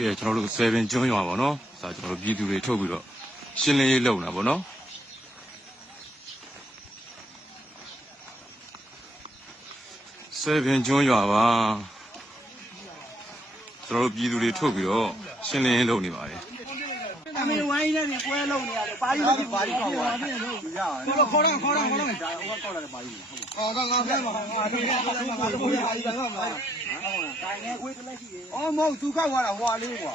ကဲကျွန်တော်တို့7ကျွန်းရွာပါနော်စာကျွန်တော်တို့ပြည်သူတွေထုတ်ပြီးတော့ရှင်းလင်းရေးလုပ်နေတာပေါ့နော်7ကျွန်းရွာပါကျွန်တော်တို့ပြည်သူတွေထုတ်ပြီးတော့ရှင်းလင်းရေးလုပ်နေပါတယ် အမေဝိုင်းနေကွဲလုံးနေရတယ်ပါရီမပါရီကောပါရီခေါ်တော့ခေါ်တော့ခေါ်တော့ခေါ်တော့ဒါဟိုကောက်လာတယ်ပါရီအော်ကငါပြမှာငါတို့ကငါတို့ပါရီကမှာတိုင်းနေဝေးတလက်ရှိတယ်အော်မဟုတ်သူကောက်သွားတာဟွာလေးကွာ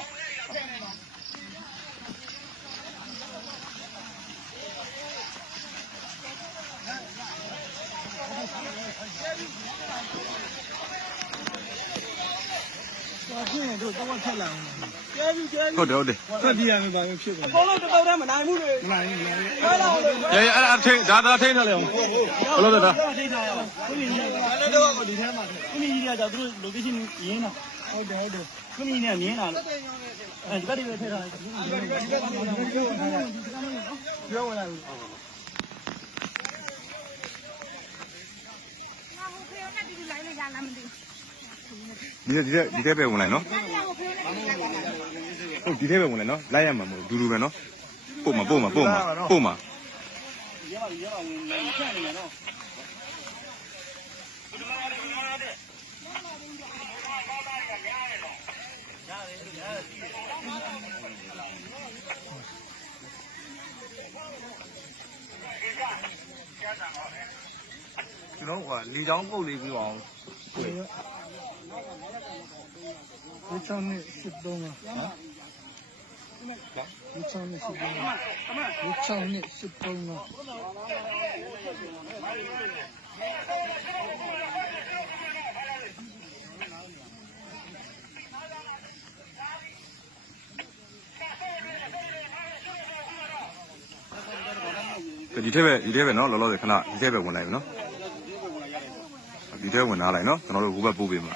ဖြစ်နေတို့တော့ဖြတ်လာအောင်ကျဲပြီကျဲပြီဟုတ်တယ်ဟုတ်တယ်ဆက်ပြရမယ်ပါဖြစ်ပါအကုန်လုံးတပေါက်တည်းမနိုင်ဘူးလေမနိုင်ဘူးမနိုင်ဘူးရဲအဲ့ဒါထိဒါဒါထိထားလေအောင်ဘလို့တော့ဒါထိထားရအောင်ခုနေအဲ့တော့ဒီထဲမှာခုနေကြီးကကြောက်သူတို့ location ရင်းတာဟုတ်တယ်ဟုတ်တယ်ခုနေနဲ့မြင်လာလို့အဲဒီဘက်ဒီဘက်ထဲထားတယ်ပြောဝင်လာပြီငါဘူးခေတ်နဲ့ဒီလိုလိုက်လိုက်ရလားမသိဘူး ဒီဒီဒီတဲ့ပဲဝင်လိုက်နော်ဟုတ်ဒီတဲ့ပဲဝင်လိုက်နော်လိုက်ရမှာမဟုတ်ဒူဒူပဲနော်ပို့မှာပို့မှာပို့မှာပို့မှာရပါပြီရပါဘူးဖြတ်နေမှာနော်ကျွန်တော်ကလေချောင်းပုတ်လေးပြီးအောင် ဒီချောင်းနဲ့စစ်တော့မှာဒီချောင်းနဲ့စစ်တော့မှာဒီချောင်းနဲ့စစ်တော့မှာဒီထဲပဲဒီထဲပဲနော်လောလောဆယ်ခဏဒီထဲပဲဝင်လိုက်ပြီနော်ဒီထဲဝင်လာလိုက်နော်ကျွန်တော်တို့ဟိုဘက်ပို့ပေးမှာ